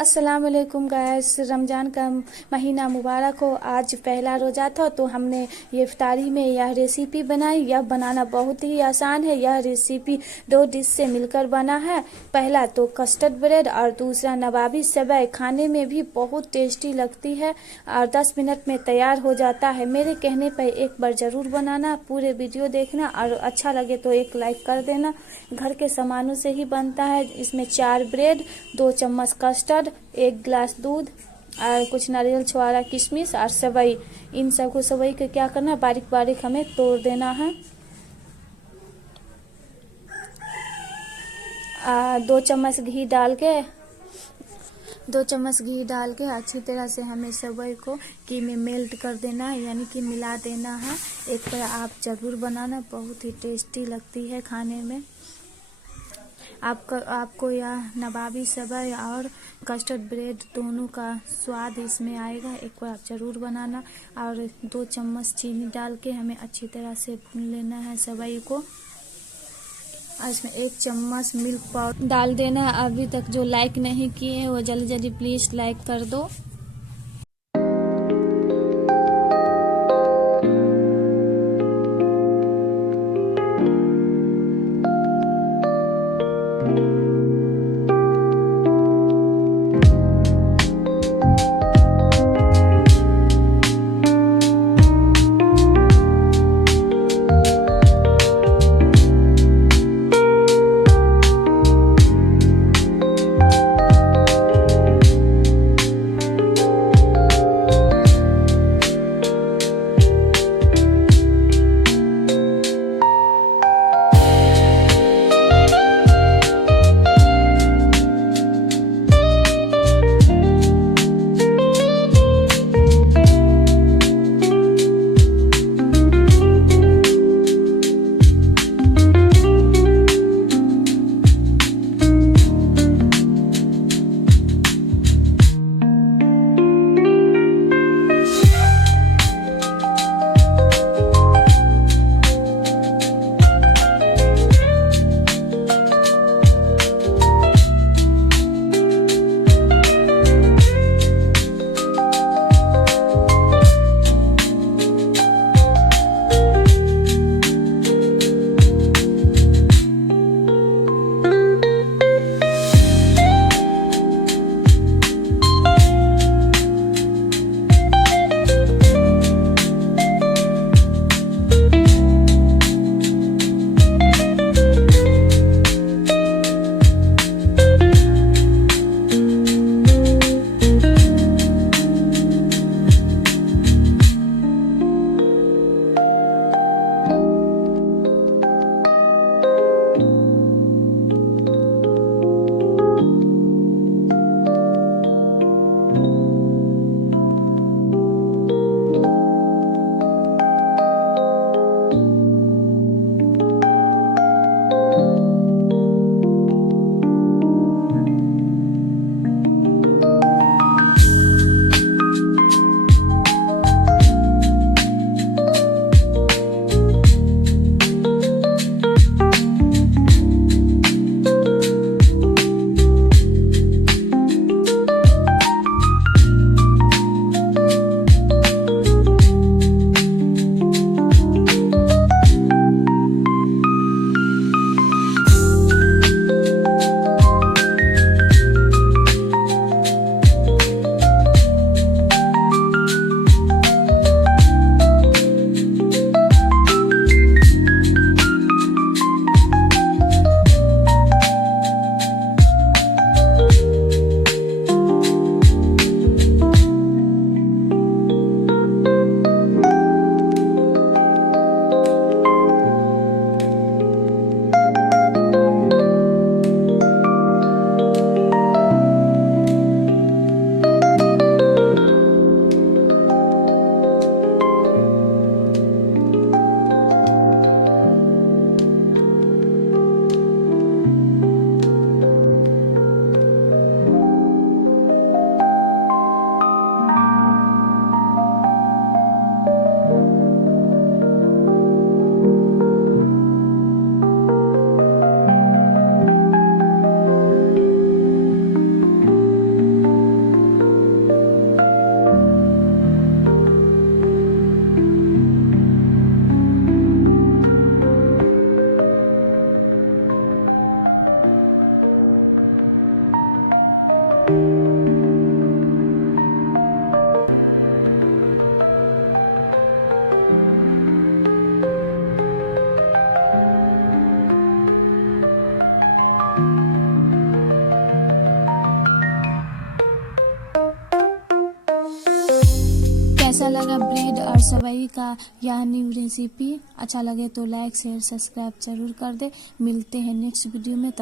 अस्सलाम वालेकुम गाइस। रमज़ान का महीना मुबारक हो। आज पहला रोज़ा था तो हमने ये इफ्तारी में यह रेसिपी बनाई। यह बनाना बहुत ही आसान है। यह रेसिपी दो डिश से मिलकर बना है। पहला तो कस्टर्ड ब्रेड और दूसरा नवाबी सेवई। खाने में भी बहुत टेस्टी लगती है और 10 मिनट में तैयार हो जाता है। मेरे कहने पर एक बार ज़रूर बनाना, पूरे वीडियो देखना और अच्छा लगे तो एक लाइक कर देना। घर के सामानों से ही बनता है। इसमें 4 ब्रेड, 2 चम्मच कस्टर्ड, 1 गिलास दूध और कुछ नारियल छुआरा, किशमिश और सेवई। इन सबको सेवई को क्या करना, बारीक बारीक हमें तोड़ देना है। 2 चम्मच घी डाल के अच्छी तरह से हमें सेवई को घी में मेल्ट कर देना है, यानी कि मिला देना है। एक बार आप ज़रूर बनाना, बहुत ही टेस्टी लगती है खाने में। आपको यह नवाबी सेवई और कस्टर्ड ब्रेड दोनों का स्वाद इसमें आएगा। एक बार आप ज़रूर बनाना। और 2 चम्मच चीनी डाल के हमें अच्छी तरह से भून लेना है सेवई को। और इसमें 1 चम्मच मिल्क पाउडर डाल देना है। अभी तक जो लाइक नहीं किए हैं वो जल्दी जल्दी प्लीज़ लाइक कर दो। कैसा लगा ब्रेड और सवई का यह न्यू रेसिपी? अच्छा लगे तो लाइक शेयर सब्सक्राइब जरूर कर दे। मिलते हैं नेक्स्ट वीडियो में। तब